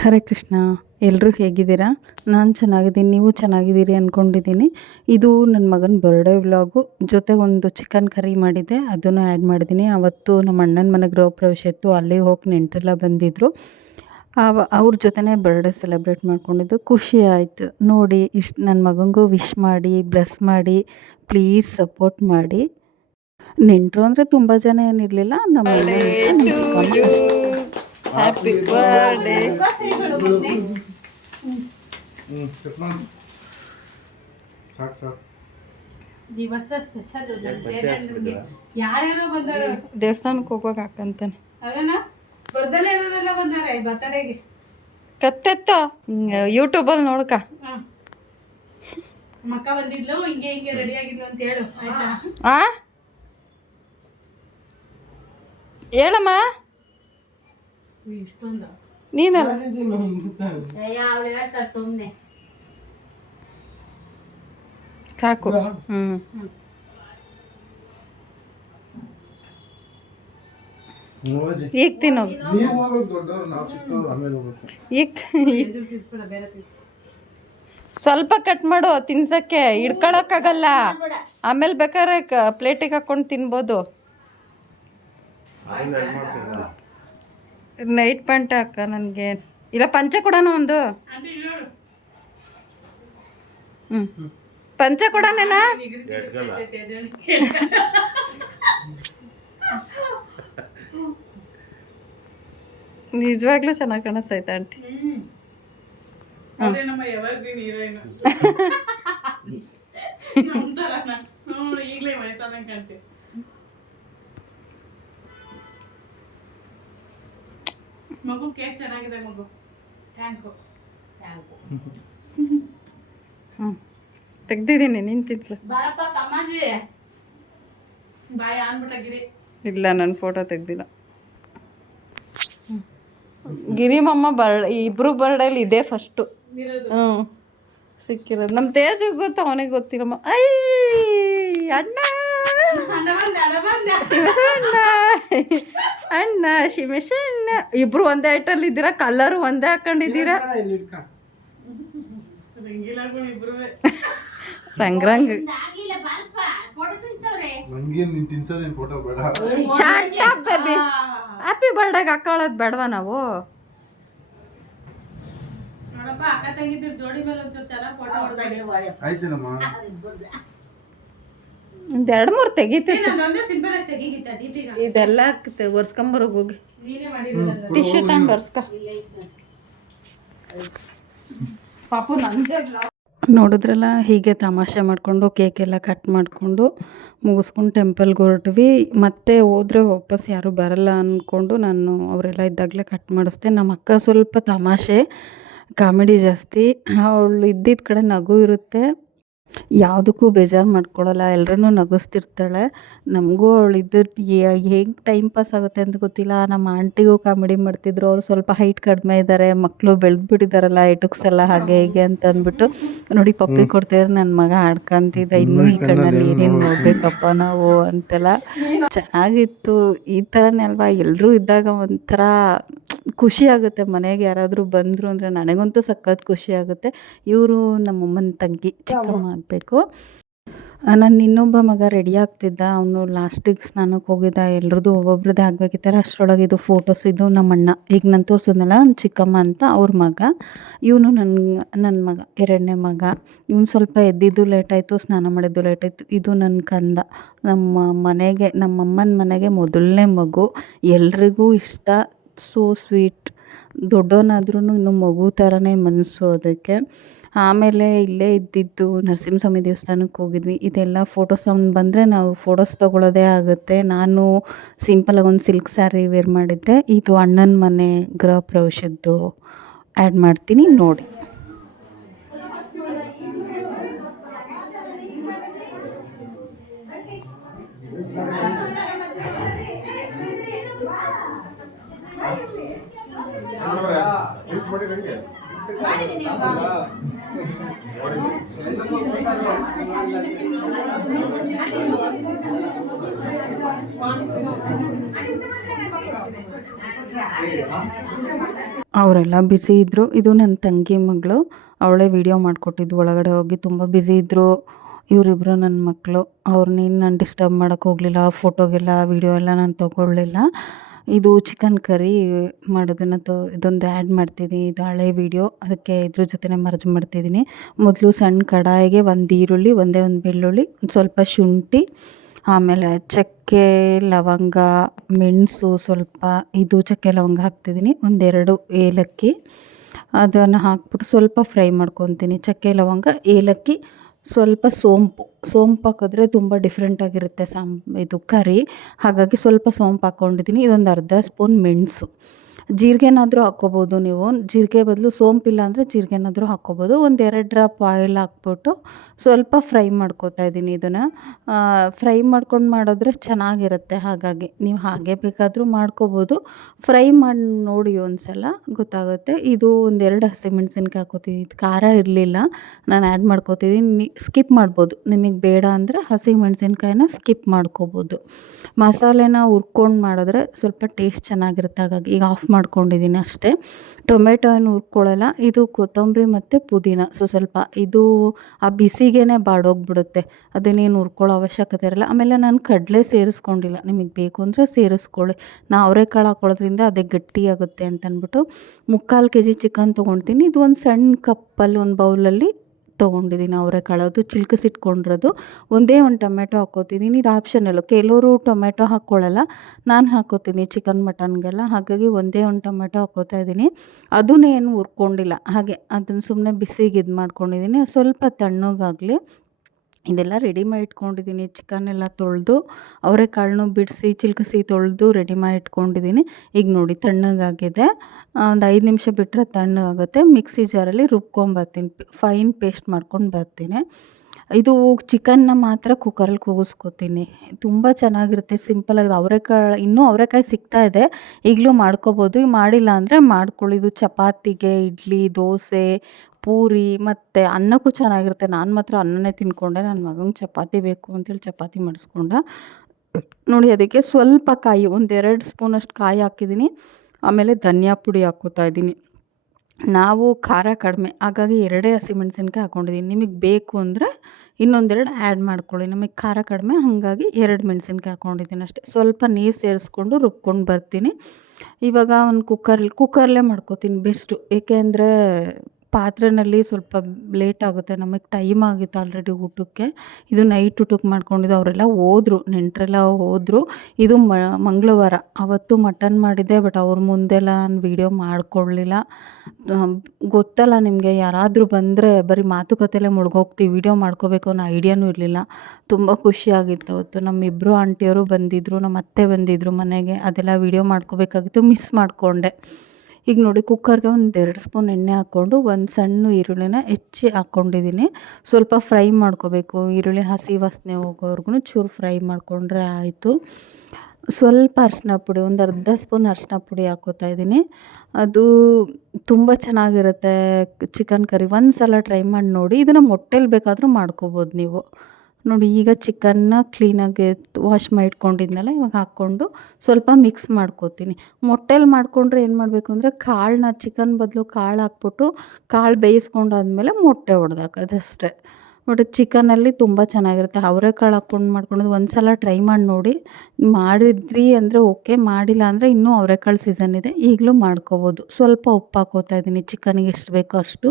ಹರೇ ಕೃಷ್ಣ. ಎಲ್ಲರೂ ಹೇಗಿದ್ದೀರಾ? ನಾನು ಚೆನ್ನಾಗಿದ್ದೀನಿ, ನೀವು ಚೆನ್ನಾಗಿದ್ದೀರಿ ಅಂದ್ಕೊಂಡಿದ್ದೀನಿ. ಇದು ನನ್ನ ಮಗನ ಬರ್ಡೇ ವ್ಲಾಗು. ಜೊತೆಗೆ ಒಂದು ಚಿಕನ್ ಕರಿ ಮಾಡಿದ್ದೆ, ಅದನ್ನು ಆ್ಯಡ್ ಮಾಡಿದ್ದೀನಿ. ಅವತ್ತು ನಮ್ಮ ಅಣ್ಣನ ಮನೆ ಗೃಹ ಪ್ರವೇಶ ಇತ್ತು, ಅಲ್ಲಿಗೆ ಹೋಗಿ ನೆಂಟರೆಲ್ಲ ಬಂದಿದ್ದರು. ಅವ್ರ ಜೊತೆನೇ ಬರ್ಡೇ ಸೆಲೆಬ್ರೇಟ್ ಮಾಡ್ಕೊಂಡಿದ್ದು. ಖುಷಿ ಆಯಿತು ನೋಡಿ. ಇಷ್ಟು ನನ್ನ ಮಗನಿಗೂ ವಿಶ್ ಮಾಡಿ, ಬ್ಲೆಸ್ ಮಾಡಿ, ಪ್ಲೀಸ್ ಸಪೋರ್ಟ್ ಮಾಡಿ. ನೆಂಟರು ಅಂದರೆ ತುಂಬ ಜನ ಏನಿರಲಿಲ್ಲ, ನಮ್ಮ ಅಣ್ಣ ನಮ್ಮ ಚಿಕ್ಕಮ್ಮ ಅಷ್ಟೇ. Happy birthday. ದೇವಸ್ಥಾನಕ್ಕೆ ಹೋಗುವಾಗ ಹಾಕಂತಾನೆ ಕತ್ತೆತ್ತ ಯೂಟ್ಯೂಬಲ್ಲಿ ನೋಡ್ಕ. ಮಕ್ಕ ಬಂದಿದ್ಲು, ಹಿಂಗೆ ಹಿಂಗೆ ರೆಡಿ ಆಗಿದ್ಲು ಅಂತ ಹೇಳು ಆಯ್ತಾ? ಹೇಳಮ್ಮ. ನೀನಲ್ಲ ಸುಮ್ಮನೆ ಸಾಕು. ಈಗ ತಿನ್ನೋದು. ಈಗ ಸ್ವಲ್ಪ ಕಟ್ ಮಾಡು, ತಿನ್ಸಕ್ಕೆ ಹಿಡ್ಕೊಳಕ್ಕಾಗಲ್ಲ. ಆಮೇಲೆ ಬೇಕಾದ್ರೆ ಪ್ಲೇಟಿಗೆ ಹಾಕೊಂಡು ತಿನ್ಬೋದು. ನೈಟ್ ಪ್ಯಾಂಟ್ ಹಾಕ ನನಗೆ, ಇಲ್ಲ ಪಂಚೆ ಕೊಡೋಣ ಒಂದು. ಪಂಚೆ ಕೊಡೋಣ. ನಿಜವಾಗ್ಲೂ ಚೆನ್ನಾಗಿ ಕಾಣಿಸ್ತೈತೆ ಆಂಟಿ. ಈಗಲೇ ವಯಸ್ಸಾದಂಗೆ ಕಾಣ್ತೀವಿ. ಮಗು ಕೇಕ್ ಚೆನ್ನಾಗಿದೆ ಮಗು. ಥ್ಯಾಂಕು. ತೆಗ್ದಿದ್ದೀನಿ, ನೀನು ತಿನ್ಸು. ಬಾರಪ್ಪ ತಮ್ಮಾಜಿ. ಬಾಯ್ ಆನ್ಬಿಟ್ಟ ಗಿರಿ. ಇಲ್ಲ, ನನ್ನ ಫೋಟೋ ತೆಗ್ದಿಲ್ಲ. ಗಿರಿಮಮ್ಮ ಇಬ್ರು ಬರ್ಡೇಲಿ ಇದೇ ಫಸ್ಟು. ಸಿಕ್ಕಿರೋದು ನಮ್ಮ ತೇಜಿಗೆ ಗೊತ್ತು, ಅವನಿಗೆ ಗೊತ್ತಿಲ್ಲಮ್ಮ. ಐ ಅಣ್ಣ ಶಿವಸಣ್ಣ, ಅಣ್ಣ ಶಿವಸಣ್ಣ ಇಬ್ರು ಒಂದೇ ಐಟಲ್ಲಿ ಇದ್ದೀರಾ, ಕಲರು ಒಂದೇ ಹಾಕೊಂಡಿದ್ದೀರಾ. ರಂಗ್ ರಂಗ್. ಹ್ಯಾಪಿ ಬರ್ಡೇಗೆ ಹಾಕೊಳ್ಳೋದು ಬೇಡವಾ ನಾವು? ಒಂದು 2-3 ತೆಗಿತೀವಿ. ಇದೆಲ್ಲ ಒರ್ಸ್ಕೊಂಬರೋಗಿ ಹೋಗಿ ಟಿಶ್ಯೂ ತಗೊಂಡು ಒರ್ಸ್ಕೊ. ಪಾಪು ನಂದೇ ನೋಡಿದ್ರಲ್ಲ, ಹೀಗೆ ತಮಾಷೆ ಮಾಡಿಕೊಂಡು ಕೇಕೆಲ್ಲ ಕಟ್ ಮಾಡಿಕೊಂಡು ಮುಗಿಸ್ಕೊಂಡು ಟೆಂಪಲ್ಗೆ ಹೊರಟ್ವಿ. ಮತ್ತೆ ಹೋದರೆ ವಾಪಸ್ ಯಾರೂ ಬರಲ್ಲ ಅಂದ್ಕೊಂಡು ನಾನು ಅವರೆಲ್ಲ ಇದ್ದಾಗಲೇ ಕಟ್ ಮಾಡಿಸ್ದೆ. ನಮ್ಮ ಅಕ್ಕ ಸ್ವಲ್ಪ ತಮಾಷೆ, ಕಾಮಿಡಿ ಜಾಸ್ತಿ. ಅವಳು ಇದ್ದಿದ್ದ ಕಡೆ ನಗು ಇರುತ್ತೆ, ಯಾವುದಕ್ಕೂ ಬೇಜಾರು ಮಾಡ್ಕೊಳ್ಳಲ್ಲ, ಎಲ್ಲರನ್ನೂ ನಗಿಸ್ತಿರ್ತಾಳೆ. ನಮಗೂ ಅವಳು ಇದ್ದದ್ದು ಹೇಗೆ ಟೈಮ್ ಪಾಸ್ ಆಗುತ್ತೆ ಅಂತ ಗೊತ್ತಿಲ್ಲ. ನಮ್ಮ ಆಂಟಿಗೂ ಕಾಮಿಡಿ ಮಾಡ್ತಿದ್ರು. ಅವರು ಸ್ವಲ್ಪ ಹೈಟ್ ಕಡಿಮೆ ಇದ್ದಾರೆ, ಮಕ್ಕಳು ಬೆಳೆದ್ಬಿಟ್ಟಿದ್ದಾರಲ್ಲ, ಎಟುಕ್ಸಲ್ಲ ಹಾಗೆ ಹೀಗೆ ಅಂತ ಅಂದ್ಬಿಟ್ಟು. ನೋಡಿ ಪಪ್ಪಿ ಕೊಡ್ತಿದ್ರೆ ನನ್ನ ಮಗ ಆಡ್ಕೊಂತಿದ್ದ, ಇನ್ನೂ ಈ ಕಣ್ಣಲ್ಲಿ ಏನೇನು ನೋಡಬೇಕಪ್ಪ ನಾವು ಅಂತೆಲ್ಲ. ಚೆನ್ನಾಗಿತ್ತು. ಈ ಥರನೇ ಅಲ್ವಾ, ಎಲ್ಲರೂ ಇದ್ದಾಗ ಒಂಥರ ಖುಷಿ ಆಗುತ್ತೆ. ಮನೆಗೆ ಯಾರಾದರೂ ಬಂದರು ಅಂದರೆ ನನಗಂತೂ ಸಖತ್ ಖುಷಿ ಆಗುತ್ತೆ. ಇವರು ನಮ್ಮಮ್ಮನ ತಂಗಿ, ಚಿಕ್ಕಮ್ಮ ಆಗಬೇಕು. ನನ್ನ ಇನ್ನೊಬ್ಬ ಮಗ ರೆಡಿ ಆಗ್ತಿದ್ದ, ಅವನು ಲಾಸ್ಟಿಗೆ ಸ್ನಾನಕ್ಕೆ ಹೋಗಿದ್ದ. ಎಲ್ರದ್ದು ಒಬ್ಬೊಬ್ರದ್ದೇ ಆಗಬೇಕಿತ್ತಲ್ಲ, ಅಷ್ಟರೊಳಗೆ ಇದು ಫೋಟೋಸ್. ಇದು ನಮ್ಮ ಅಣ್ಣ, ಈಗ ನಾನು ತೋರಿಸಿದ್ನಲ್ಲ ನಮ್ಮ ಚಿಕ್ಕಮ್ಮ ಅಂತ, ಅವ್ರ ಮಗ. ಇವನು ನನ್ನ ಮಗ, 2ನೇ ಮಗ. ಇವನು ಸ್ವಲ್ಪ ಎದ್ದಿದ್ದು ಲೇಟಾಯಿತು, ಸ್ನಾನ ಮಾಡಿದ್ದು ಲೇಟಾಯಿತು. ಇದು ನನ್ನ ಕಂದ, ನಮ್ಮಮ್ಮನ ಮನೆಗೆ ಮೊದಲನೇ ಮಗು. ಎಲ್ರಿಗೂ ಇಷ್ಟ, ಸೋ ಸ್ವೀಟ್. ದೊಡ್ಡವನಾದ್ರೂ ಇನ್ನು ಮಗು ಥರನೇ ಮನಸ್ಸು ಅದಕ್ಕೆ. ಆಮೇಲೆ ಇಲ್ಲೇ ಇದ್ದಿದ್ದು ನರಸಿಂಹಸ್ವಾಮಿ ದೇವಸ್ಥಾನಕ್ಕೆ ಹೋಗಿದ್ವಿ. ಇದೆಲ್ಲ ಫೋಟೋಸ್ ಅವ್ನು ಬಂದರೆ ನಾವು ಫೋಟೋಸ್ ತೊಗೊಳ್ಳೋದೇ ಆಗುತ್ತೆ. ನಾನು ಸಿಂಪಲಾಗಿ ಒಂದು ಸಿಲ್ಕ್ ಸ್ಯಾರಿ ವೇರ್ ಮಾಡಿದ್ದೆ. ಇದು ಅಣ್ಣನ ಮನೆ ಗೃಹ ಪ್ರವೇಶದ್ದು ಆ್ಯಡ್ ಮಾಡ್ತೀನಿ ನೋಡಿ. ಅವರೆಲ್ಲ ಬ್ಯುಸಿ ಇದ್ದರು. ಇದು ನನ್ನ ತಂಗಿ ಮಗಳು. ಅವಳೇ ವೀಡಿಯೋ ಮಾಡಿಕೊಟ್ಟಿದ್ದು. ಒಳಗಡೆ ಹೋಗಿ ತುಂಬ ಬ್ಯುಸಿ ಇದ್ದರು ಇವರಿಬ್ಬರು ನನ್ನ ಮಕ್ಕಳು. ಅವ್ರನ್ನೇನು ನಾನು ಡಿಸ್ಟರ್ಬ್ ಮಾಡೋಕ್ಕೆ ಹೋಗಲಿಲ್ಲ. ಫೋಟೋಗೆಲ್ಲ ವೀಡಿಯೋ ಎಲ್ಲ ನಾನು ತೊಗೊಳ್ಳಿಲ್ಲ. ಇದು ಚಿಕನ್ ಕರಿ ಮಾಡೋದನ್ನು ಇದೊಂದು ಆ್ಯಡ್ ಮಾಡ್ತಿದ್ದೀನಿ. ಇದು ಹಳೆ ವೀಡಿಯೋ, ಅದಕ್ಕೆ ಇದ್ರ ಜೊತೆನೇ ಮರ್ಜ್ ಮಾಡ್ತಿದ್ದೀನಿ. ಮೊದಲು ಸಣ್ಣ ಕಡಾಯಿಗೆ ಒಂದು ಈರುಳ್ಳಿ, ಒಂದೇ ಒಂದು ಬೆಳ್ಳುಳ್ಳಿ, ಒಂದು ಸ್ವಲ್ಪ ಶುಂಠಿ, ಆಮೇಲೆ ಚಕ್ಕೆ, ಲವಂಗ, ಮೆಣಸು ಸ್ವಲ್ಪ, ಇದು ಚಕ್ಕೆ ಲವಂಗ ಹಾಕ್ತಿದ್ದೀನಿ. ಒಂದೆರಡು ಏಲಕ್ಕಿ, ಅದನ್ನು ಹಾಕ್ಬಿಟ್ಟು ಸ್ವಲ್ಪ ಫ್ರೈ ಮಾಡ್ಕೊತೀನಿ. ಚಕ್ಕೆ ಲವಂಗ, ಏಲಕ್ಕಿ, ಸ್ವಲ್ಪ ಸೋಂಪು ಹಾಕಿದ್ರೆ ತುಂಬ ಡಿಫ್ರೆಂಟಾಗಿರುತ್ತೆ ಇದು ಕರಿ. ಹಾಗಾಗಿ ಸ್ವಲ್ಪ ಸೋಂಪು ಹಾಕ್ಕೊಂಡಿದ್ದೀನಿ. ಇದೊಂದು ಅರ್ಧ ಸ್ಪೂನ್ ಮೆಣಸು. ಜೀರಿಗೆನಾದರೂ ಹಾಕ್ಕೋಬೋದು ನೀವು. ಜೀರಿಗೆ ಬದಲು ಸೋಂಪಿಲ್ಲ ಅಂದರೆ ಜೀರಿಗೆನಾದರೂ ಹಾಕ್ಕೋಬೋದು. ಒಂದು 2 ಡ್ರಾಪ್ ಆಯಿಲ್ ಹಾಕ್ಬಿಟ್ಟು ಸ್ವಲ್ಪ ಫ್ರೈ ಮಾಡ್ಕೊತಾ ಇದ್ದೀನಿ. ಇದನ್ನು ಫ್ರೈ ಮಾಡ್ಕೊಂಡು ಮಾಡಿದ್ರೆ ಚೆನ್ನಾಗಿರುತ್ತೆ. ಹಾಗಾಗಿ ನೀವು ಹಾಗೆ ಬೇಕಾದರೂ ಮಾಡ್ಕೋಬೋದು. ಫ್ರೈ ಮಾಡಿ ನೋಡಿ ಒಂದು ಸಲ, ಗೊತ್ತಾಗುತ್ತೆ. ಇದು 2 ಹಸಿಮೆಣ್ಸಿನ್ಕಾಯಿ ಹಾಕ್ಕೋತೀನಿ. ಇದು ಖಾರ ಇರಲಿಲ್ಲ, ನಾನು ಆ್ಯಡ್ ಮಾಡ್ಕೋತಿದ್ದೀನಿ. ಸ್ಕಿಪ್ ಮಾಡ್ಬೋದು, ನಿಮಗೆ ಬೇಡ ಅಂದರೆ ಹಸಿಮೆಣ್ಸಿನ್ಕಾಯಿನ ಸ್ಕಿಪ್ ಮಾಡ್ಕೋಬೋದು. ಮಸಾಲೆನ ಹುರ್ಕೊಂಡು ಮಾಡಿದ್ರೆ ಸ್ವಲ್ಪ ಟೇಸ್ಟ್ ಚೆನ್ನಾಗಿರುತ್ತೆ. ಹಾಗಾಗಿ ಈಗ ಆಫ್ ಮಾಡ್ಕೊಂಡಿದ್ದೀನಿ ಅಷ್ಟೇ. ಟೊಮೆಟೊ ಏನು ಹುರ್ಕೊಳ್ಳಲ್ಲ. ಇದು ಕೊತ್ತಂಬರಿ ಮತ್ತು ಪುದೀನ ಸ್ವಲ್ಪ ಇದು ಆ ಬಿಸಿಗೇ ಬಾಡೋಗ್ಬಿಡುತ್ತೆ. ಅದನ್ನೇನು ಹುರ್ಕೊಳ್ಳೋ ಅವಶ್ಯಕತೆ ಇರಲ್ಲ. ಆಮೇಲೆ ನಾನು ಕಡಲೆ ಸೇರಿಸ್ಕೊಂಡಿಲ್ಲ. ನಿಮಗೆ ಬೇಕು ಅಂದರೆ ಸೇರಿಸ್ಕೊಳ್ಳಿ. ನಾ ಅವರೆಕಾಳು ಹಾಕೊಳ್ಳೋದ್ರಿಂದ ಅದೇ ಗಟ್ಟಿಯಾಗುತ್ತೆ ಅಂತಂದ್ಬಿಟ್ಟು 3/4 kg ಚಿಕನ್ ತೊಗೊಳ್ತೀನಿ. ಇದು ಒಂದು ಸಣ್ಣ ಕಪ್ಪಲ್ಲಿ, ಒಂದು ಬೌಲಲ್ಲಿ ತೊಗೊಂಡಿದ್ದೀನಿ ಅವರೆಕಾಳು. ಅದು ಚಿಲ್ಕಿಸಿಟ್ಕೊಂಡಿರೋದು. ಒಂದೇ ಒಂದು ಟೊಮೆಟೊ ಹಾಕ್ಕೋತಿದ್ದೀನಿ. ಇದು ಆಪ್ಷನಲ್ಲು. ಕೆಲವರು ಟೊಮೆಟೊ ಹಾಕ್ಕೊಳ್ಳಲ್ಲ, ನಾನು ಹಾಕ್ಕೋತೀನಿ ಚಿಕನ್ ಮಟನ್ಗೆಲ್ಲ. ಹಾಗಾಗಿ ಒಂದೇ ಒಂದು ಟೊಮೆಟೊ ಹಾಕ್ಕೋತಾ ಇದ್ದೀನಿ. ಅದನ್ನೇನು ಹುರ್ಕೊಂಡಿಲ್ಲ, ಹಾಗೆ ಅದನ್ನು ಸುಮ್ಮನೆ ಬಿಸಿಗೆ ಇದು ಮಾಡ್ಕೊಂಡಿದ್ದೀನಿ. ಸ್ವಲ್ಪ ತಣ್ಣಗಾಗಲಿ. ಇದೆಲ್ಲ ರೆಡಿ ಮಾಡಿ ಇಟ್ಕೊಂಡಿದ್ದೀನಿ. ಚಿಕನ್ನೆಲ್ಲ ತೊಳೆದು, ಅವರೆಕಾಳನ್ನು ಬಿಡಿಸಿ ಚಿಲ್ಕಿಸಿ ತೊಳೆದು ರೆಡಿ ಮಾಡಿ ಇಟ್ಕೊಂಡಿದ್ದೀನಿ. ಈಗ ನೋಡಿ ತಣ್ಣಗಾಗಿದೆ. ಒಂದು 5 ನಿಮಿಷ ಬಿಟ್ಟರೆ ತಣ್ಣಗಾಗುತ್ತೆ. ಮಿಕ್ಸಿ ಜಾರಲ್ಲಿ ರುಬ್ಕೊಂಬರ್ತೀನಿ, ಫೈನ್ ಪೇಸ್ಟ್ ಮಾಡ್ಕೊಂಡು ಬರ್ತೀನಿ. ಇದು ಚಿಕನ್ನ ಮಾತ್ರ ಕುಕ್ಕರಲ್ಲಿ ಕೂಗಿಸ್ಕೊತೀನಿ. ತುಂಬ ಚೆನ್ನಾಗಿರುತ್ತೆ, ಸಿಂಪಲಾಗಿ. ಅವರೆಕಾಯಿ ಸಿಗ್ತಾ ಇದೆ, ಈಗಲೂ ಮಾಡ್ಕೋಬೋದು. ಮಾಡಿಲ್ಲ ಅಂದರೆ ಮಾಡ್ಕೊಳ್ಳಿ. ಇದು ಚಪಾತಿಗೆ, ಇಡ್ಲಿ, ದೋಸೆ, ಪೂರಿ ಮತ್ತು ಅನ್ನಕ್ಕೂ ಚೆನ್ನಾಗಿರುತ್ತೆ. ನಾನು ಮಾತ್ರ ಅನ್ನನೇ ತಿಂದ್ಕೊಂಡೆ. ನನ್ನ ಮಗಂಗೆ ಚಪಾತಿ ಬೇಕು ಅಂತೇಳಿ ಚಪಾತಿ ಮಾಡಿಸ್ಕೊಂಡ. ನೋಡಿ, ಅದಕ್ಕೆ ಸ್ವಲ್ಪ ಕಾಯಿ, 1-2 ಸ್ಪೂನಷ್ಟು ಕಾಯಿ ಹಾಕಿದ್ದೀನಿ. ಆಮೇಲೆ ಧನಿಯಾ ಪುಡಿ ಹಾಕ್ಕೋತಾ ಇದ್ದೀನಿ. ನಾವು ಖಾರ ಕಡಿಮೆ, ಹಾಗಾಗಿ 2 ಹಸಿಮೆಣ್ಸಿನ್ಕಾಯಿ ಹಾಕ್ಕೊಂಡಿದ್ದೀನಿ. ನಿಮಗೆ ಬೇಕು ಅಂದರೆ ಇನ್ನೊಂದೆರಡು ಆ್ಯಡ್ ಮಾಡ್ಕೊಳ್ಳಿ. ನಮಗೆ ಖಾರ ಕಡಿಮೆ, ಹಾಗಾಗಿ 2 ಮೆಣಸಿನ್ಕಾಯಿ ಹಾಕ್ಕೊಂಡಿದ್ದೀನಿ ಅಷ್ಟೇ. ಸ್ವಲ್ಪ ನೀರು ಸೇರಿಸ್ಕೊಂಡು ರುಬ್ಕೊಂಡು ಬರ್ತೀನಿ. ಇವಾಗ ಒಂದು ಕುಕ್ಕರಲ್ಲೇ ಮಾಡ್ಕೋತೀನಿ ಬೆಸ್ಟು. ಏಕೆಂದರೆ ಪಾತ್ರೆಯಲ್ಲಿ ಸ್ವಲ್ಪ ಲೇಟ್ ಆಗುತ್ತೆ. ನಮಗೆ ಟೈಮ್ ಆಗಿತ್ತು ಆಲ್ರೆಡಿ ಊಟಕ್ಕೆ. ಇದು ನೈಟ್ ಊಟಕ್ಕೆ ಮಾಡ್ಕೊಂಡಿದ್ದು. ಅವರೆಲ್ಲ ಹೋದ್ರು, ನೆಂಟರೆಲ್ಲ ಹೋದರು. ಇದು ಮಂಗಳವಾರ, ಅವತ್ತು ಮಟನ್ ಮಾಡಿದ್ದೆ. ಬಟ್ ಅವ್ರ ಮುಂದೆಲ್ಲ ನಾನು ವೀಡಿಯೋ ಮಾಡ್ಕೊಳ್ಳಿಲ್ಲ. ಗೊತ್ತಲ್ಲ ನಿಮಗೆ, ಯಾರಾದರೂ ಬಂದರೆ ಬರೀ ಮಾತುಕತೆಯಲ್ಲೇ ಮುಳುಗೋಗ್ತೀವಿ. ವೀಡಿಯೋ ಮಾಡ್ಕೋಬೇಕು ಅನ್ನೋ ಐಡಿಯಾನೂ ಇರಲಿಲ್ಲ. ತುಂಬ ಖುಷಿಯಾಗಿತ್ತು ಅವತ್ತು. ನಮ್ಮಿಬ್ಬರು ಆಂಟಿಯವರು ಬಂದಿದ್ದರು, ನಮ್ಮ ಅತ್ತೆ ಬಂದಿದ್ದರು ಮನೆಗೆ. ಅದೆಲ್ಲ ವೀಡಿಯೋ ಮಾಡ್ಕೋಬೇಕಾಗಿತ್ತು, ಮಿಸ್ ಮಾಡಿಕೊಂಡೆ. ಈಗ ನೋಡಿ, ಕುಕ್ಕರ್ಗೆ 1-2 ಸ್ಪೂನ್ ಎಣ್ಣೆ ಹಾಕ್ಕೊಂಡು ಒಂದು ಸಣ್ಣ ಈರುಳ್ಳಿನ ಹೆಚ್ಚಿ ಹಾಕ್ಕೊಂಡಿದ್ದೀನಿ. ಸ್ವಲ್ಪ ಫ್ರೈ ಮಾಡ್ಕೋಬೇಕು. ಈರುಳ್ಳಿ ಹಸಿ ವಾಸನೆ ಹೋಗೋವರೆಗೂ ಚೂರು ಫ್ರೈ ಮಾಡಿಕೊಂಡ್ರೆ ಆಯಿತು. ಸ್ವಲ್ಪ ಅರಿಶಿನ ಪುಡಿ, ಒಂದು ಅರ್ಧ ಸ್ಪೂನ್ ಅರಿಶಿನ ಪುಡಿ ಹಾಕ್ಕೋತಾ ಇದ್ದೀನಿ. ಅದು ತುಂಬ ಚೆನ್ನಾಗಿರುತ್ತೆ ಚಿಕನ್ ಕರಿ. ಒಂದು ಸಲ ಟ್ರೈ ಮಾಡಿ ನೋಡಿ. ಇದನ್ನು ಮೊಟ್ಟೆಲಿ ಬೇಕಾದರೂ ಮಾಡ್ಕೋಬೋದು ನೀವು. ನೋಡಿ, ಈಗ ಚಿಕನ್ನ ಕ್ಲೀನಾಗಿ ವಾಶ್ ಮಾಡಿ ಇಟ್ಕೊಂಡಿದ್ನಲ್ಲ, ಇವಾಗ ಹಾಕ್ಕೊಂಡು ಸ್ವಲ್ಪ ಮಿಕ್ಸ್ ಮಾಡ್ಕೋತೀನಿ. ಮೊಟ್ಟೆಲಿ ಮಾಡಿಕೊಂಡ್ರೆ ಏನು ಮಾಡಬೇಕು ಅಂದರೆ, ಕಾಳನ್ನ ಚಿಕನ್ ಬದಲು ಕಾಳು ಹಾಕ್ಬಿಟ್ಟು ಕಾಳು ಬೇಯಿಸ್ಕೊಂಡಾದ್ಮೇಲೆ ಮೊಟ್ಟೆ ಹೊಡೆದಾಕೋದಷ್ಟೇ. ಬಟ್ ಚಿಕನಲ್ಲಿ ತುಂಬ ಚೆನ್ನಾಗಿರುತ್ತೆ. ಅವರೆಕಾಳು ಹಾಕ್ಕೊಂಡು ಮಾಡ್ಕೊಳ್ಳೋದು. ಒಂದು ಸಲ ಟ್ರೈ ಮಾಡಿ ನೋಡಿ. ಮಾಡಿದ್ರಿ ಅಂದರೆ ಓಕೆ, ಮಾಡಿಲ್ಲ ಅಂದರೆ ಇನ್ನೂ ಅವರೆಕಾಳು ಸೀಸನ್ ಇದೆ, ಈಗಲೂ ಮಾಡ್ಕೋಬೋದು. ಸ್ವಲ್ಪ ಉಪ್ಪು ಹಾಕ್ಕೋತಾ ಇದ್ದೀನಿ. ಚಿಕನಿಗೆ ಎಷ್ಟು ಬೇಕೋ ಅಷ್ಟು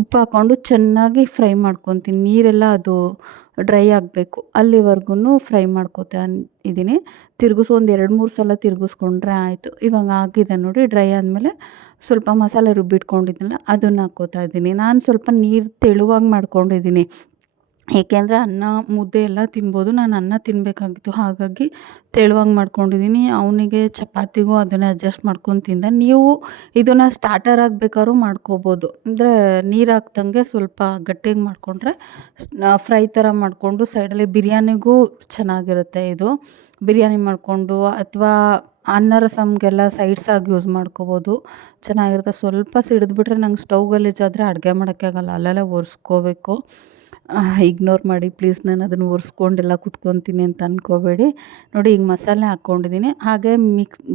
ಉಪ್ಪು ಹಾಕ್ಕೊಂಡು ಚೆನ್ನಾಗಿ ಫ್ರೈ ಮಾಡ್ಕೊತೀನಿ. ನೀರೆಲ್ಲ ಅದು ಡ್ರೈ ಆಗಬೇಕು, ಅಲ್ಲಿವರೆಗೂ ಫ್ರೈ ಮಾಡ್ಕೋತಾ ಇದ್ದೀನಿ. ಒಂದು 2-3 ಸಲ ತಿರುಗಿಸ್ಕೊಂಡ್ರೆ ಆಯಿತು. ಇವಾಗ ಆಗಿದೆ ನೋಡಿ. ಡ್ರೈ ಆದಮೇಲೆ ಸ್ವಲ್ಪ ಮಸಾಲೆ ರುಬ್ಬಿಟ್ಕೊಂಡಿದ್ನಲ್ಲ, ಅದನ್ನು ಹಾಕ್ಕೋತಾ ಇದ್ದೀನಿ. ನಾನು ಸ್ವಲ್ಪ ನೀರು ತೆಳುವಾಗಿ ಮಾಡ್ಕೊಂಡಿದ್ದೀನಿ. ಏಕೆಂದರೆ ಅನ್ನ ಮುದ್ದೆ ಎಲ್ಲ ತಿನ್ಬೋದು, ನಾನು ಅನ್ನ ತಿನ್ನಬೇಕಾಗಿತ್ತು. ಹಾಗಾಗಿ ತೆಳುವಾಗಿ ಮಾಡ್ಕೊಂಡಿದ್ದೀನಿ. ಅವನಿಗೆ ಚಪಾತಿಗೂ ಅದನ್ನೇ ಅಡ್ಜಸ್ಟ್ ಮಾಡ್ಕೊಂಡು ತಿಂದೆ. ನೀವು ಇದನ್ನು ಸ್ಟಾರ್ಟರ್ ಆಗಿ ಬೇಕಾದ್ರೂ ಮಾಡ್ಕೋಬೋದು. ಅಂದರೆ ನೀರು ಹಾಕ್ದಂಗೆ ಸ್ವಲ್ಪ ಗಟ್ಟಿಯಾಗಿ ಮಾಡಿಕೊಂಡ್ರೆ ಫ್ರೈ ಥರ ಮಾಡಿಕೊಂಡು ಸೈಡಲ್ಲಿ ಬಿರಿಯಾನಿಗೂ ಚೆನ್ನಾಗಿರುತ್ತೆ. ಇದು ಬಿರಿಯಾನಿ ಮಾಡಿಕೊಂಡು ಅಥವಾ ಅನ್ನ ರಸಮ್ಗೆಲ್ಲ ಸೈಡ್ಸಾಗಿ ಯೂಸ್ ಮಾಡ್ಕೋಬೋದು, ಚೆನ್ನಾಗಿರುತ್ತೆ. ಸ್ವಲ್ಪ ಸಿಡಿದ್ಬಿಟ್ರೆ ನಂಗೆ ಸ್ಟವ್ ಗಲೀಜಾದರೆ ಅಡುಗೆ ಮಾಡೋಕ್ಕೆ ಆಗೋಲ್ಲ, ಅಲ್ಲಲ್ಲೇ ಒರೆಸ್ಕೋಬೇಕು. ಇಗ್ನೋರ್ ಮಾಡಿ ಪ್ಲೀಸ್. ನಾನು ಅದನ್ನು ಒರೆಸ್ಕೊಂಡೆಲ್ಲ ಕುತ್ಕೊತೀನಿ ಅಂತ ಅಂದ್ಕೋಬೇಡಿ. ನೋಡಿ ಈಗ ಮಸಾಲೆ ಹಾಕ್ಕೊಂಡಿದ್ದೀನಿ. ಹಾಗೆ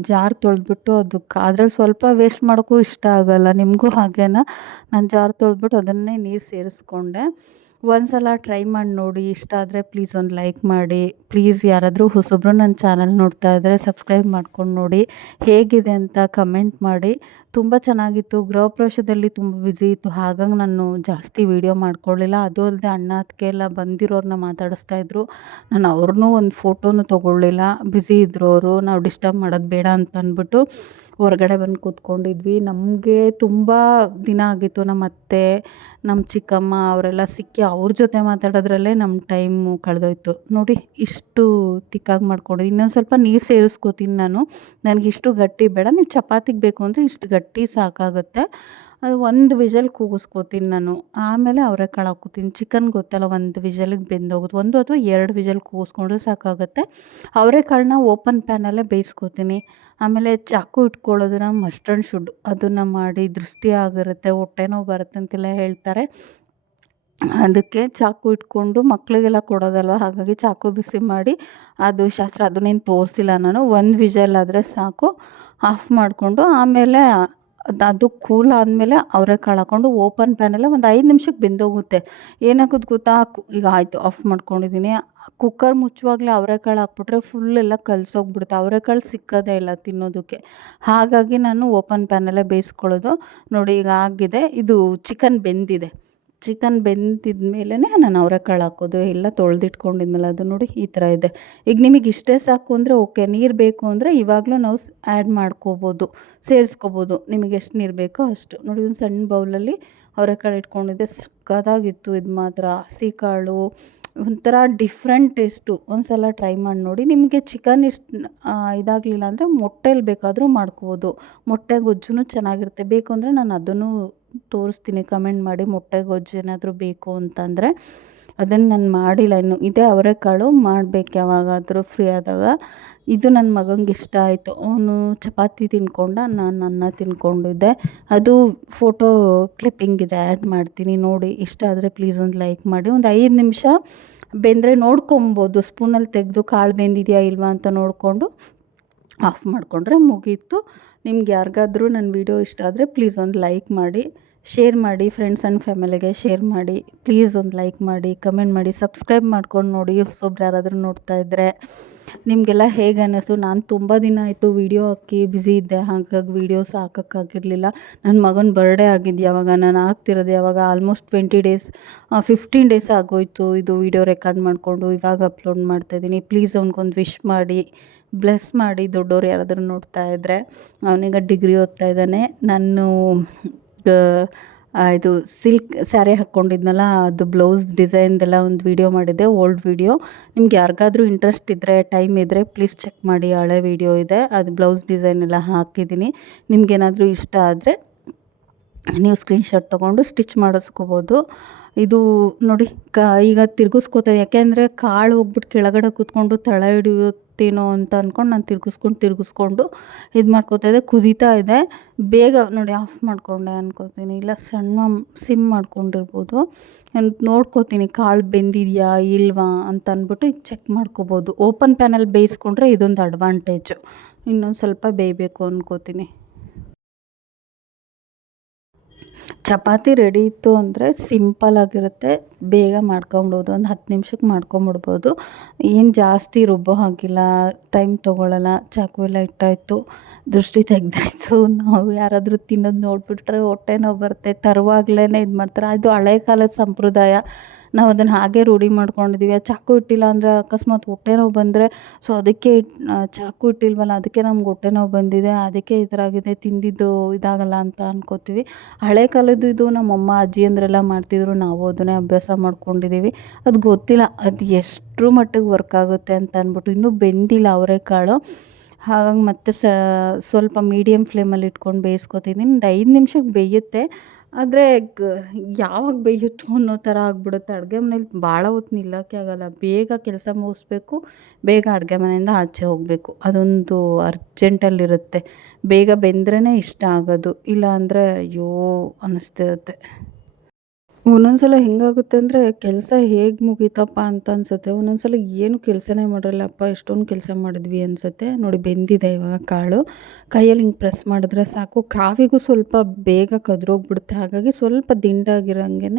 ಜಾರ್ ತೊಳೆದ್ಬಿಟ್ಟು ಅದಕ್ಕೆ ಅದ್ರಲ್ಲಿ ಸ್ವಲ್ಪ ವೇಸ್ಟ್ ಮಾಡೋಕ್ಕೂ ಇಷ್ಟ ಆಗೋಲ್ಲ. ನಿಮಗೂ ಹಾಗೇನಾ? ನಾನು ಜಾರ್ ತೊಳೆದ್ಬಿಟ್ಟು ಅದನ್ನೇ ನೀರು ಸೇರಿಸ್ಕೊಂಡೆ. ಒಂದು ಸಲ ಟ್ರೈ ಮಾಡಿ ನೋಡಿ. ಇಷ್ಟ ಆದರೆ ಪ್ಲೀಸ್ ಒಂದು ಲೈಕ್ ಮಾಡಿ. ಪ್ಲೀಸ್ ಯಾರಾದರೂ ಹೊಸಬ್ರು ನನ್ನ ಚಾನಲ್ ನೋಡ್ತಾ ಇದ್ದರೆ ಸಬ್ಸ್ಕ್ರೈಬ್ ಮಾಡ್ಕೊಂಡು ನೋಡಿ. ಹೇಗಿದೆ ಅಂತ ಕಮೆಂಟ್ ಮಾಡಿ. ತುಂಬ ಚೆನ್ನಾಗಿತ್ತು. ಗೃಹಪ್ರವೇಶದಲ್ಲಿ ತುಂಬ ಬ್ಯುಸಿ ಇತ್ತು, ಹಾಗಾಗಿ ನಾನು ಜಾಸ್ತಿ ವೀಡಿಯೋ ಮಾಡ್ಕೊಳ್ಳಿಲ್ಲ. ಅದು ಅಲ್ಲದೆ ಅಣ್ಣ ಅತ್ತಿಗೆ ಎಲ್ಲ ಬಂದಿರೋರನ್ನ ಮಾತಾಡಿಸ್ತಾಯಿದ್ರು. ನಾನು ಅವ್ರನ್ನೂ ಒಂದು ಫೋಟೋನು ತೊಗೊಳ್ಳಿಲ್ಲ. ಬ್ಯುಸಿ ಇದ್ದರು ಅವರು. ನಾವು ಡಿಸ್ಟರ್ಬ್ ಮಾಡೋದು ಬೇಡ ಅಂತ ಅಂದ್ಬಿಟ್ಟು ಹೊರಗಡೆ ಬಂದು ಕೂತ್ಕೊಂಡಿದ್ವಿ. ನಮಗೆ ತುಂಬ ದಿನ ಆಗಿತ್ತು. ನಮ್ಮ ಅತ್ತೆ, ನಮ್ಮ ಚಿಕ್ಕಮ್ಮ ಅವರೆಲ್ಲ ಸಿಕ್ಕಿ ಅವ್ರ ಜೊತೆ ಮಾತಾಡೋದ್ರಲ್ಲೇ ನಮ್ಮ ಟೈಮು ಕಳೆದೋಯ್ತು. ನೋಡಿ ಇಷ್ಟು ತಿಕ್ಕಾಗಿ ಮಾಡ್ಕೊಂಡಿದ್ದೀನಿ. ಇನ್ನೊಂದು ಸ್ವಲ್ಪ ನೀರು ಸೇರಿಸ್ಕೋತೀನಿ ನಾನು. ನನಗಿಷ್ಟು ಗಟ್ಟಿ ಬೇಡ. ನೀವು ಚಪಾತಿಗೆ ಬೇಕು ಅಂದರೆ ಇಷ್ಟು ಗಟ್ಟಿ ಸಾಕಾಗುತ್ತೆ. ಅದು ಒಂದು ವಿಷಲ್ ಕೂಗಿಸ್ಕೋತೀನಿ ನಾನು. ಆಮೇಲೆ ಅವರೆಕಾಳು ಹಾಕ್ಕೋತೀನಿ. ಚಿಕನ್ ಗೊತ್ತಲ್ಲ, ಒಂದು ವಿಷಲಿಗೆ ಬೆಂದೋಗುತ್ತೆ. 1 ಅಥವಾ 2 ವಿಷಲ್ ಕೂಗಿಸ್ಕೊಂಡ್ರೆ ಸಾಕಾಗುತ್ತೆ. ಅವರೆಕಾಳನ್ನ ಓಪನ್ ಪ್ಯಾನಲ್ಲೇ ಬೇಯಿಸ್ಕೋತೀನಿ. ಆಮೇಲೆ ಚಾಕು ಇಟ್ಕೊಳ್ಳೋದನ್ನ ಮಸ್ಟ್ ಆ್ಯಂಡ್ ಶುಡ್. ಅದನ್ನು ಮಾಡಿ ದೃಷ್ಟಿ ಆಗಿರುತ್ತೆ, ಹೊಟ್ಟೆ ನೋವು ಬರುತ್ತೆ ಅಂತೆಲ್ಲ ಹೇಳ್ತಾರೆ. ಅದಕ್ಕೆ ಚಾಕು ಇಟ್ಕೊಂಡು ಮಕ್ಕಳಿಗೆಲ್ಲ ಕೊಡೋದಲ್ವ, ಹಾಗಾಗಿ ಚಾಕು ಬಿಸಿ ಮಾಡಿ ಅದು ಶಾಸ್ತ್ರ. ಅದನ್ನೇನು ತೋರಿಸಿಲ್ಲ ನಾನು. 1 ವಿಷಲ್ ಆದರೆ ಸಾಕು. ಆಫ್ ಮಾಡಿಕೊಂಡು ಆಮೇಲೆ ಅದು ಕೂಲ್ ಆದಮೇಲೆ ಅವರೆಕಾಳು ಹಾಕ್ಕೊಂಡು ಓಪನ್ ಪ್ಯಾನಲ್ಲೇ ಒಂದು 5 ನಿಮಿಷಕ್ಕೆ ಬೆಂದೋಗುತ್ತೆ. ಏನಾಗೋದು ಗೊತ್ತಾ? ಈಗ ಆಯಿತು, ಆಫ್ ಮಾಡ್ಕೊಂಡಿದ್ದೀನಿ. ಕುಕ್ಕರ್ ಮುಚ್ಚುವಾಗಲೇ ಅವರೆಕಾಳು ಹಾಕ್ಬಿಟ್ರೆ ಫುಲ್ಲೆಲ್ಲ ಕಲಸೋಗ್ಬಿಡುತ್ತೆ. ಅವರೆಕಾಳು ಸಿಕ್ಕೋದೇ ಇಲ್ಲ ತಿನ್ನೋದಕ್ಕೆ. ಹಾಗಾಗಿ ನಾನು ಓಪನ್ ಪ್ಯಾನಲ್ಲೇ ಬೇಯಿಸ್ಕೊಳ್ಳೋದು. ನೋಡಿ ಈಗ ಆಗಿದೆ. ಇದು ಚಿಕನ್ ಬೆಂದಿದೆ. ಚಿಕನ್ ಬೆಂದಿದ ಮೇಲೇ ನಾನು ಅವರೆಕಾಳು ಹಾಕೋದು. ಎಲ್ಲ ತೊಳೆದಿಟ್ಕೊಂಡಿದ್ನಲ್ಲ ಅದು ನೋಡಿ ಈ ಥರ ಇದೆ. ಈಗ ನಿಮಗೆ ಇಷ್ಟೇ ಸಾಕು ಅಂದರೆ ಓಕೆ. ನೀರು ಬೇಕು ಅಂದರೆ ಇವಾಗಲೂ ನಾವು ಆ್ಯಡ್ ಮಾಡ್ಕೋಬೋದು, ಸೇರಿಸ್ಕೋಬೋದು. ನಿಮಗೆ ಎಷ್ಟು ನೀರು ಬೇಕೋ ಅಷ್ಟು. ನೋಡಿ ಒಂದು ಸಣ್ಣ ಬೌಲಲ್ಲಿ ಅವರೆಕಾಳು ಇಟ್ಕೊಂಡಿದ್ದೆ. ಸಕ್ಕತ್ತಾಗಿತ್ತು ಇದು ಮಾತ್ರ. ಹಸಿ ಕಾಳು ಒಂಥರ ಡಿಫ್ರೆಂಟ್ ಟೇಸ್ಟು. ಒಂದು ಸಲ ಟ್ರೈ ಮಾಡಿ ನೋಡಿ. ನಿಮಗೆ ಚಿಕನ್ ಇದಾಗಲಿಲ್ಲ ಅಂದರೆ ಮೊಟ್ಟೆಲಿ ಬೇಕಾದರೂ ಮಾಡ್ಕೋಬೋದು. ಮೊಟ್ಟೆ ಗೊಜ್ಜು ಚೆನ್ನಾಗಿರುತ್ತೆ. ಬೇಕು ಅಂದರೆ ನಾನು ಅದನ್ನು ತೋರಿಸ್ತೀನಿ. ಕಮೆಂಟ್ ಮಾಡಿ ಮೊಟ್ಟೆ ಗೊಜ್ಜು ಏನಾದರೂ ಬೇಕು ಅಂತಂದರೆ. ಅದನ್ನು ನಾನು ಮಾಡಿಲ್ಲ ಇನ್ನು. ಇದೇ ಅವರೆಕಾಳು ಮಾಡಬೇಕು ಯಾವಾಗಾದರೂ ಫ್ರೀ ಆದಾಗ. ಇದು ನನ್ನ ಮಗಂಗೆ ಇಷ್ಟ ಆಯಿತು. ಅವನು ಚಪಾತಿ ತಿನ್ಕೊಂಡ, ನಾನು ಅನ್ನ ತಿನ್ಕೊಂಡಿದ್ದೆ. ಅದು ಫೋಟೋ ಕ್ಲಿಪ್ಪಿಂಗ್ ಇದೆ, ಆ್ಯಡ್ ಮಾಡ್ತೀನಿ ನೋಡಿ. ಇಷ್ಟ ಆದರೆ ಪ್ಲೀಸ್ ಒಂದು ಲೈಕ್ ಮಾಡಿ. ಒಂದು 5 ನಿಮಿಷ ಬೆಂದರೆ ನೋಡ್ಕೊಬೋದು. ಸ್ಪೂನಲ್ಲಿ ತೆಗೆದು ಕಾಳು ಬೆಂದಿದೆಯಾ ಇಲ್ವಾ ಅಂತ ನೋಡಿಕೊಂಡು ಆಫ್ ಮಾಡಿಕೊಂಡ್ರೆ ಮುಗೀತು. ನಿಮ್ಗೆ ಯಾರಿಗಾದ್ರೂ ನನ್ನ ವೀಡಿಯೋ ಇಷ್ಟ ಆದರೆ ಪ್ಲೀಸ್ ಒಂದು ಲೈಕ್ ಮಾಡಿ, ಶೇರ್ ಮಾಡಿ. ಫ್ರೆಂಡ್ಸ್ ಆ್ಯಂಡ್ ಫ್ಯಾಮಿಲಿಗೆ ಶೇರ್ ಮಾಡಿ. ಪ್ಲೀಸ್ ಒಂದು ಲೈಕ್ ಮಾಡಿ, ಕಮೆಂಟ್ ಮಾಡಿ, ಸಬ್ಸ್ಕ್ರೈಬ್ ಮಾಡ್ಕೊಂಡು ನೋಡಿ. ಹೊಸೊಬ್ರು ಯಾರಾದರೂ ನೋಡ್ತಾ ಇದ್ದರೆ. ನಿಮಗೆಲ್ಲ ಹೇಗೆ ಅನ್ನಿಸ್ತು? ನಾನು ತುಂಬ ದಿನ ಆಯಿತು ವೀಡಿಯೋ ಹಾಕಿ ಬ್ಯುಸಿ ಇದ್ದೆ, ಹಾಗಾಗಿ ವೀಡಿಯೋಸ್ ಹಾಕೋಕ್ಕಾಗಿರಲಿಲ್ಲ. ನನ್ನ ಮಗನ ಬರ್ಡೇ ಆಗಿದ್ದು ಯಾವಾಗ, ನಾನು ಆಗ್ತಿರೋದು ಯಾವಾಗ, ಆಲ್ಮೋಸ್ಟ್ 20 ಡೇಸ್ 15 ಡೇಸ್ ಆಗೋಯಿತು ಇದು ವೀಡಿಯೋ ರೆಕಾರ್ಡ್ ಮಾಡಿಕೊಂಡು. ಇವಾಗ ಅಪ್ಲೋಡ್ ಮಾಡ್ತಾಯಿದ್ದೀನಿ. ಪ್ಲೀಸ್ ಅವ್ನಿಗೊಂದು ವಿಶ್ ಮಾಡಿ, ಬ್ಲೆಸ್ ಮಾಡಿ. ದೊಡ್ಡವ್ರು ಯಾರಾದರೂ ನೋಡ್ತಾ ಇದ್ದರೆ. ಅವನೀಗ ಡಿಗ್ರಿ ಓದ್ತಾ ಇದ್ದಾನೆ. ನಾನು ಇದು ಸಿಲ್ಕ್ ಸ್ಯಾರಿ ಹಾಕ್ಕೊಂಡಿದ್ನಲ್ಲ, ಅದು ಬ್ಲೌಸ್ ಡಿಸೈನ್ದೆಲ್ಲ ಒಂದು ವೀಡಿಯೋ ಮಾಡಿದ್ದೆ, ಓಲ್ಡ್ ವೀಡಿಯೋ. ನಿಮ್ಗೆ ಯಾರಿಗಾದ್ರೂ ಇಂಟ್ರೆಸ್ಟ್ ಇದ್ದರೆ, ಟೈಮ್ ಇದ್ದರೆ ಪ್ಲೀಸ್ ಚೆಕ್ ಮಾಡಿ. ಹಳೆ ವೀಡಿಯೋ ಇದೆ, ಅದು ಬ್ಲೌಸ್ ಡಿಸೈನ್ ಎಲ್ಲ ಹಾಕಿದ್ದೀನಿ. ನಿಮ್ಗೇನಾದರೂ ಇಷ್ಟ ಆದರೆ ನೀವು ಸ್ಕ್ರೀನ್ಶಾಟ್ ತೊಗೊಂಡು ಸ್ಟಿಚ್ ಮಾಡಿಸ್ಕೋಬೋದು. ಇದು ನೋಡಿ ಈಗ ತಿರ್ಗಿಸ್ಕೋತಾ. ಯಾಕೆಂದರೆ ಕಾಳು ಹೋಗ್ಬಿಟ್ಟು ಕೆಳಗಡೆ ಕೂತ್ಕೊಂಡು ತಳ ಹಿಡಿಯುತ್ತೇನೋ ಅಂತ ಅಂದ್ಕೊಂಡು ನಾನು ತಿರ್ಗಿಸ್ಕೊಂಡು ಇದು ಮಾಡ್ಕೋತಾ ಇದ್ದೆ. ಕುದೀತಾ ಇದೆ. ಬೇಗ ನೋಡಿ ಆಫ್ ಮಾಡಿಕೊಂಡೆ ಅನ್ಕೋತೀನಿ. ಇಲ್ಲ ಸಿಮ್ ಮಾಡ್ಕೊಂಡಿರ್ಬೋದು. ನಾನು ನೋಡ್ಕೋತೀನಿ ಕಾಳು ಬೆಂದಿದೆಯಾ ಇಲ್ವಾ ಅಂತ ಅಂದ್ಬಿಟ್ಟು ಈಗ ಚೆಕ್ ಮಾಡ್ಕೋಬೋದು. ಓಪನ್ ಪ್ಯಾನಲ್ಲಿ ಬೇಯಿಸ್ಕೊಂಡ್ರೆ ಇದೊಂದು ಅಡ್ವಾಂಟೇಜು. ಇನ್ನೊಂದು ಸ್ವಲ್ಪ ಬೇಯಬೇಕು ಅಂದ್ಕೋತೀನಿ. ಚಪಾತಿ ರೆಡಿ ಇತ್ತು ಅಂದರೆ ಸಿಂಪಲ್ಲಾಗಿರುತ್ತೆ. ಬೇಗ ಮಾಡ್ಕೊಂಬಿಡೋದು. ಒಂದು 10 ನಿಮಿಷಕ್ಕೆ ಮಾಡ್ಕೊಂಬಿಡ್ಬೋದು. ಏನು ಜಾಸ್ತಿ ರುಬ್ಬೋ ಹಾಗಿಲ್ಲ, ಟೈಮ್ ತೊಗೊಳ್ಳಲ್ಲ. ಚಾಕು ಎಲ್ಲ ಇಟ್ಟಾಯಿತು, ದೃಷ್ಟಿ ತೆಗ್ದಾಯಿತು. ನಾವು ಯಾರಾದರೂ ತಿನ್ನೋದು ನೋಡಿಬಿಟ್ರೆ ಹೊಟ್ಟೆ ನೋವು ಬರುತ್ತೆ. ತರುವಾಗಲೇ ಇದು ಮಾಡ್ತಾರೆ. ಅದು ಹಳೆ ಕಾಲದ ಸಂಪ್ರದಾಯ. ನಾವು ಅದನ್ನು ಹಾಗೆ ರೂಢಿ ಮಾಡ್ಕೊಂಡಿದ್ದೀವಿ. ಆ ಚಾಕು ಇಟ್ಟಿಲ್ಲ ಅಂದರೆ ಅಕಸ್ಮಾತ್ ಹೊಟ್ಟೆ ನೋವು ಬಂದರೆ, ಸೊ ಅದಕ್ಕೆ ಚಾಕು ಇಟ್ಟಿಲ್ವಲ್ಲ, ಅದಕ್ಕೆ ನಮ್ಗೆ ಹೊಟ್ಟೆ ನೋವು ಬಂದಿದೆ, ಅದಕ್ಕೆ ಈ ಥರ ಆಗಿದೆ, ತಿಂದಿದ್ದು ಇದಾಗಲ್ಲ ಅಂತ ಅನ್ಕೋತೀವಿ. ಹಳೆ ಕಾಲದ್ದು ಇದು ನಮ್ಮಮ್ಮ ಅಜ್ಜಿಯಂದ್ರೆಲ್ಲ ಮಾಡ್ತಿದ್ರು. ನಾವು ಅದನ್ನೇ ಅಭ್ಯಾಸ ಮಾಡ್ಕೊಂಡಿದ್ದೀವಿ. ಅದು ಗೊತ್ತಿಲ್ಲ ಅದು ಎಷ್ಟರ ಮಟ್ಟಿಗೆ ವರ್ಕ್ ಆಗುತ್ತೆ ಅಂತ ಅಂದ್ಬಿಟ್ಟು. ಇನ್ನೂ ಬೆಂದಿಲ್ಲ ಅವರೆಕಾಳು. ಹಾಗಾಗಿ ಮತ್ತೆ ಸ್ವಲ್ಪ ಮೀಡಿಯಮ್ ಫ್ಲೇಮಲ್ಲಿ ಇಟ್ಕೊಂಡು ಬೇಯಿಸ್ಕೊತಿದ್ದೀನಿ. ಒಂದು 5 ನಿಮಿಷಕ್ಕೆ ಬೇಯುತ್ತೆ. ಆದರೆ ಯಾವಾಗ ಬೇಯುತ್ತೋ ಅನ್ನೋ ಥರ ಆಗಿಬಿಡುತ್ತೆ. ಅಡುಗೆ ಮನೇಲಿ ಭಾಳ ಹೊತ್ತು ನಿಲ್ಲೋಕ್ಕೆ ಆಗೋಲ್ಲ. ಬೇಗ ಕೆಲಸ ಮುಗಿಸ್ಬೇಕು, ಬೇಗ ಅಡುಗೆ ಮನೆಯಿಂದ ಆಚೆ ಹೋಗಬೇಕು. ಅದೊಂದು ಅರ್ಜೆಂಟಲ್ಲಿರುತ್ತೆ. ಬೇಗ ಬೆಂದ್ರೇ ಇಷ್ಟ ಆಗೋದು. ಇಲ್ಲ ಅಂದರೆ ಅಯ್ಯೋ ಅನ್ನಿಸ್ತಿರುತ್ತೆ. ಒಂದೊಂದ್ಸಲ ಹೆಂಗಾಗುತ್ತೆ ಅಂದರೆ ಕೆಲಸ ಹೇಗೆ ಮುಗೀತಪ್ಪ ಅಂತ ಅನಿಸುತ್ತೆ. ಒಂದೊಂದ್ಸಲ ಏನು ಕೆಲಸನೇ ಮಾಡಿರಲ್ಲಪ್ಪ ಎಷ್ಟೊಂದು ಕೆಲಸ ಮಾಡಿದ್ವಿ ಅನಿಸುತ್ತೆ. ನೋಡಿ ಬೆಂದಿದೆ ಇವಾಗ ಕಾಳು. ಕೈಯಲ್ಲಿ ಹಿಂಗೆ ಪ್ರೆಸ್ ಮಾಡಿದ್ರೆ ಸಾಕು. ಕಾವಿಗೂ ಸ್ವಲ್ಪ ಬೇಗ ಕದ್ರೋಗ್ಬಿಡುತ್ತೆ. ಹಾಗಾಗಿ ಸ್ವಲ್ಪ ದಿಂಡಾಗಿರೋಂಗೆ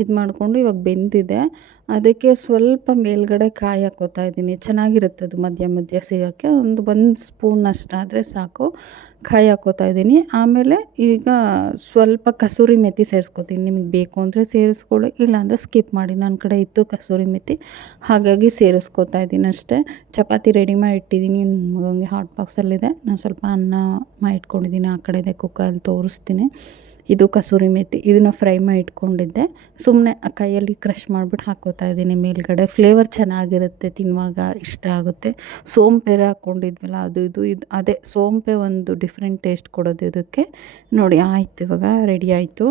ಇದು ಮಾಡಿಕೊಂಡು ಇವಾಗ ಬೆಂದಿದೆ. ಅದಕ್ಕೆ ಸ್ವಲ್ಪ ಮೇಲ್ಗಡೆ ಕಾಯಿ ಹಾಕ್ಕೋತಾ ಇದ್ದೀನಿ. ಚೆನ್ನಾಗಿರುತ್ತೆ ಅದು ಮಧ್ಯ ಮಧ್ಯ ಸಿಗೋಕ್ಕೆ. ಒಂದು ಸ್ಪೂನ್ ಅಷ್ಟಾದರೆ ಸಾಕು. ಕಾಯಿ ಹಾಕ್ಕೋತಾ ಇದ್ದೀನಿ. ಆಮೇಲೆ ಈಗ ಸ್ವಲ್ಪ ಕಸೂರಿ ಮೆಥಿ ಸೇರಿಸ್ಕೊತೀನಿ. ನಿಮಗೆ ಬೇಕು ಅಂದರೆ ಸೇರಿಸ್ಕೊಳ್ಳಿ, ಇಲ್ಲಾಂದರೆ ಸ್ಕಿಪ್ ಮಾಡಿ. ನನ್ನ ಕಡೆ ಇತ್ತು ಕಸೂರಿ ಮೆಥಿ, ಹಾಗಾಗಿ ಸೇರಿಸ್ಕೊತಾ ಇದ್ದೀನಿ ಅಷ್ಟೇ. ಚಪಾತಿ ರೆಡಿ ಮಾಡಿ ಇಟ್ಟಿದ್ದೀನಿ. ನನ್ನ ಮಗನಿಗೆ ಹಾಟ್ ಬಾಕ್ಸಲ್ಲಿದೆ. ನಾನು ಸ್ವಲ್ಪ ಅನ್ನ ಮಾಡಿಟ್ಕೊಂಡಿದ್ದೀನಿ. ಆ ಕಡೆದೆ ಕುಕ್ಕರಲ್ಲಿ ತೋರಿಸ್ತೀನಿ. ಇದು ಕಸೂರಿ ಮೆಥಿ, ಇದನ್ನು ಫ್ರೈ ಮಾಡಿ ಇಟ್ಕೊಂಡಿದ್ದೆ. ಸುಮ್ಮನೆ ಆ ಕೈಯಲ್ಲಿ ಕ್ರಷ್ ಮಾಡಿಬಿಟ್ಟು ಹಾಕ್ಕೋತಾ ಇದ್ದೀನಿ ಮೇಲ್ಗಡೆ. ಫ್ಲೇವರ್ ಚೆನ್ನಾಗಿರುತ್ತೆ, ತಿನ್ನುವಾಗ ಇಷ್ಟ ಆಗುತ್ತೆ. ಸೋಂಪೇರೆ ಹಾಕ್ಕೊಂಡಿದ್ವಲ್ಲ ಅದು ಇದು ಅದೇ ಸೋಂಪೆ ಒಂದು ಡಿಫ್ರೆಂಟ್ ಟೇಸ್ಟ್ ಕೊಡೋದು ಇದಕ್ಕೆ. ನೋಡಿ ಆಯಿತು, ಇವಾಗ ರೆಡಿ ಆಯಿತು.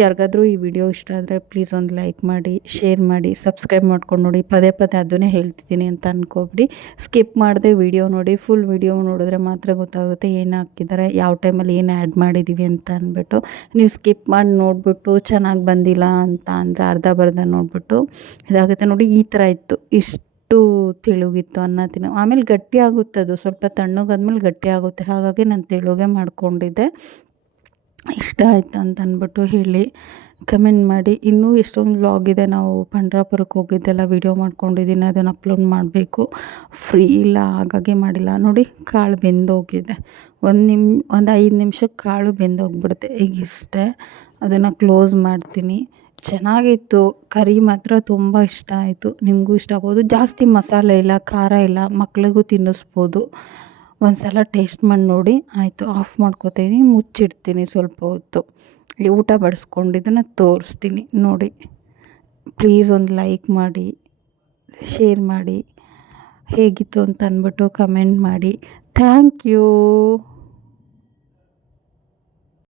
ಯಾರಿಗಾದ್ರೂ ಈ ವಿಡಿಯೋ ಇಷ್ಟ ಆದರೆ ಪ್ಲೀಸ್ ಒಂದು ಲೈಕ್ ಮಾಡಿ, ಶೇರ್ ಮಾಡಿ, ಸಬ್ಸ್ಕ್ರೈಬ್ ಮಾಡ್ಕೊಂಡು ನೋಡಿ. ಪದೇ ಪದೇ ಅದನ್ನೇ ಹೇಳ್ತಿದ್ದೀನಿ ಅಂತ ಅಂದ್ಕೊಬಿಡಿ. ಸ್ಕಿಪ್ ಮಾಡದೆ ವಿಡಿಯೋ ನೋಡಿ. ಫುಲ್ ವಿಡಿಯೋ ನೋಡಿದ್ರೆ ಮಾತ್ರ ಗೊತ್ತಾಗುತ್ತೆ ಏನು ಹಾಕಿದ್ದಾರೆ, ಯಾವ ಟೈಮಲ್ಲಿ ಏನು ಆ್ಯಡ್ ಮಾಡಿದ್ದೀವಿ ಅಂತ ಅಂದ್ಬಿಟ್ಟು. ನೀವು ಸ್ಕಿಪ್ ಮಾಡಿ ನೋಡಿಬಿಟ್ಟು ಚೆನ್ನಾಗಿ ಬಂದಿಲ್ಲ ಅಂತ ಅಂದರೆ ಅರ್ಧ ನೋಡಿಬಿಟ್ಟು ಇದಾಗುತ್ತೆ. ನೋಡಿ ಈ ಥರ ಇತ್ತು, ಇಷ್ಟು ತೆಳುಗಿತ್ತು ಅನ್ನ ತಿನ್ನೋ. ಆಮೇಲೆ ಗಟ್ಟಿ ಆಗುತ್ತೆ, ಅದು ಸ್ವಲ್ಪ ತಣ್ಣಗಾದ್ಮೇಲೆ ಗಟ್ಟಿ ಆಗುತ್ತೆ. ಹಾಗಾಗಿ ನಾನು ತೆಳುಗೆ ಮಾಡ್ಕೊಂಡಿದ್ದೆ. ಇಷ್ಟ ಆಯ್ತು ಅಂತ ಅಂದ್ಬಿಟ್ಟು ಹೇಳಿ, ಕಮೆಂಟ್ ಮಾಡಿ. ಇನ್ನೂ ಎಷ್ಟೊಂದು ವ್ಲಾಗ್ ಇದೆ. ನಾವು ಪಂಡ್ರಾಪುರಕ್ಕೆ ಹೋಗಿದ್ದೆಲ್ಲ ವೀಡಿಯೋ ಮಾಡ್ಕೊಂಡಿದ್ದೀನಿ, ಅದನ್ನು ಅಪ್ಲೋಡ್ ಮಾಡಬೇಕು. ಫ್ರೀ ಇಲ್ಲ, ಹಾಗಾಗಿ ಮಾಡಿಲ್ಲ. ನೋಡಿ ಕಾಳು ಬೆಂದೋಗಿದೆ. ಒಂದು 5 ನಿಮಿಷಕ್ಕೆ ಕಾಳು ಬೆಂದೋಗ್ಬಿಡುತ್ತೆ. ಈಗ ಇಷ್ಟೇ, ಅದನ್ನು ಕ್ಲೋಸ್ ಮಾಡ್ತೀನಿ. ಚೆನ್ನಾಗಿತ್ತು. ಕರಿ ಮಾತ್ರ ತುಂಬ ಇಷ್ಟ ಆಯಿತು. ನಿಮಗೂ ಇಷ್ಟ ಆಗ್ಬೋದು. ಜಾಸ್ತಿ ಮಸಾಲೆ ಇಲ್ಲ, ಖಾರ ಇಲ್ಲ, ಮಕ್ಳಿಗೂ ತಿನ್ನಿಸ್ಬೋದು. ಒಂದು ಸಲ ಟೇಸ್ಟ್ ಮಾಡಿ ನೋಡಿ. ಆಯಿತು, ಆಫ್ ಮಾಡ್ಕೊತೀನಿ, ಮುಚ್ಚಿಡ್ತೀನಿ ಸ್ವಲ್ಪ ಹೊತ್ತು. ಊಟ ಬಡಿಸ್ಕೊಂಡಿದ್ದನ್ನು ತೋರಿಸ್ತೀನಿ ನೋಡಿ. ಪ್ಲೀಸ್ ಒಂದು ಲೈಕ್ ಮಾಡಿ, ಶೇರ್ ಮಾಡಿ, ಹೇಗಿತ್ತು ಅಂತ ಅಂದ್ಬಿಟ್ಟು ಕಮೆಂಟ್ ಮಾಡಿ. Thank you.